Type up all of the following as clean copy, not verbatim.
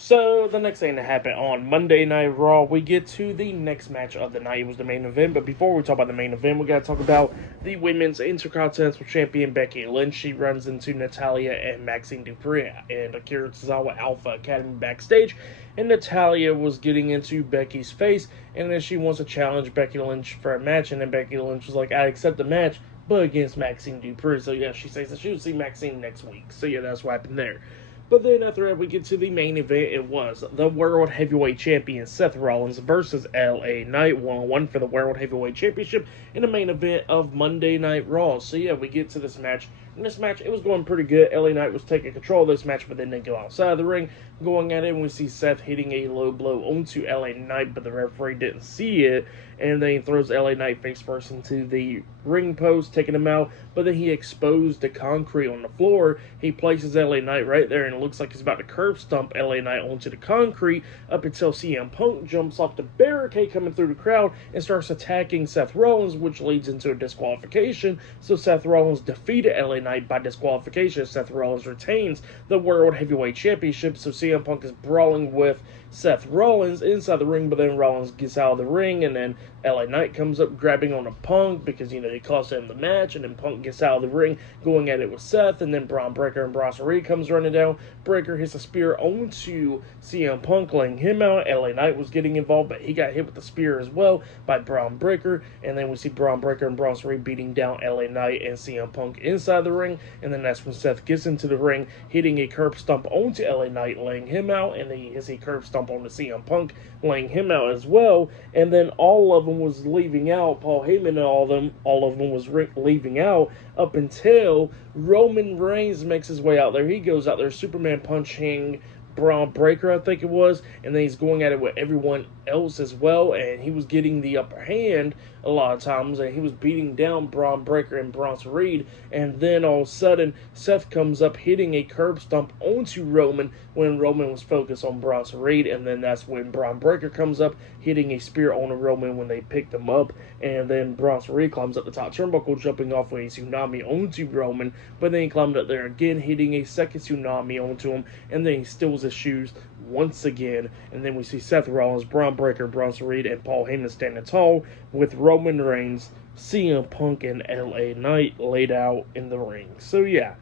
So, the next thing that happened on Monday Night Raw, we get to the next match of the night. It was the main event, but before we talk about the main event, we got to talk about the Women's Intercontinental Champion Becky Lynch. She runs into Natalya and Maxine Dupri and Akira Tozawa Alpha Academy backstage, and Natalya was getting into Becky's face, and then she wants to challenge Becky Lynch for a match, and then Becky Lynch was like, I accept the match, but against Maxine Dupri. So, yeah, she says that she would see Maxine next week. So, yeah, that's what happened there. But then after that, we get to the main event. It was the World Heavyweight Champion Seth Rollins versus LA Knight, 1-on-1 for the World Heavyweight Championship in the main event of Monday Night Raw. So yeah, we get to this match. In this match, it was going pretty good. LA Knight was taking control of this match, but then they go outside of the ring, going at it, and we see Seth hitting a low blow onto LA Knight, but the referee didn't see it, and then he throws LA Knight face first into the ring post, taking him out, but then he exposed the concrete on the floor. He places LA Knight right there, and it looks like he's about to curb stomp LA Knight onto the concrete up until CM Punk jumps off the barricade coming through the crowd and starts attacking Seth Rollins, which leads into a disqualification. So Seth Rollins defeated LA Knight by disqualification. Seth Rollins retains the World Heavyweight Championship, so CM Punk is brawling with Seth Rollins inside the ring, but then Rollins gets out of the ring, and then LA Knight comes up grabbing on a Punk because, he cost him the match, and then Punk gets out of the ring going at it with Seth, and then Braun Breaker and Bronson Reed comes running down. Breaker hits a spear onto CM Punk, laying him out. LA Knight was getting involved, but he got hit with the spear as well by Braun Breaker, and then we see Braun Breaker and Bronson Reed beating down LA Knight and CM Punk inside the ring, and then that's when Seth gets into the ring, hitting a curb stomp onto LA Knight, laying him out, and then he hits a curb stomp onto CM Punk, laying him out as well, and then all of them was leaving out. Paul Heyman and all of them was leaving out up until Roman Reigns makes his way out there. He goes out there, Superman punching Braun Breaker, I think it was, and then he's going at it with everyone else as well, and he was getting the upper hand a lot of times, and he was beating down Braun Breaker and Bronson Reed, and then all of a sudden, Seth comes up hitting a curb stomp onto Roman when Roman was focused on Bronson Reed, and then that's when Braun Breaker comes up hitting a spear on Roman when they picked him up, and then Bronson Reed climbs up the top turnbuckle, jumping off with a tsunami onto Roman, but then he climbed up there again, hitting a second tsunami onto him, and then he steals his shoes once again, and then we see Seth Rollins, Braun Breaker, Bronson Reed, and Paul Heyman standing tall with Roman Reigns, CM Punk, and LA Knight laid out in the ring. So yeah,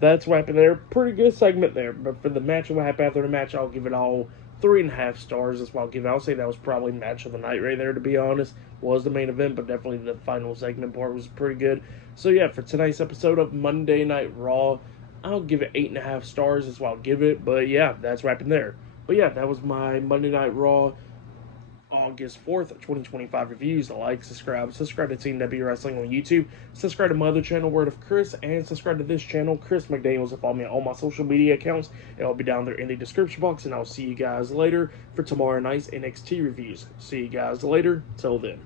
that's what happened there. Pretty good segment there, but for the match, what happened after the match, I'll give it all 3.5 stars. That's what I'll give it. I'll say that was probably match of the night right there, to be honest. Was the main event, but definitely the final segment part was pretty good. So yeah, for tonight's episode of Monday Night Raw, I'll give it 8.5 stars. That's what I'll give it. But yeah, that's what happened there. But yeah, that was my Monday Night Raw August 4th, 2025 reviews. Like, subscribe to Team W Wrestling on YouTube. Subscribe to my other channel, Word of Chris, and subscribe to this channel, Chris McDaniels, and follow me on all my social media accounts. It'll be down there in the description box, and I'll see you guys later for tomorrow night's NXT reviews. See you guys later. Till then.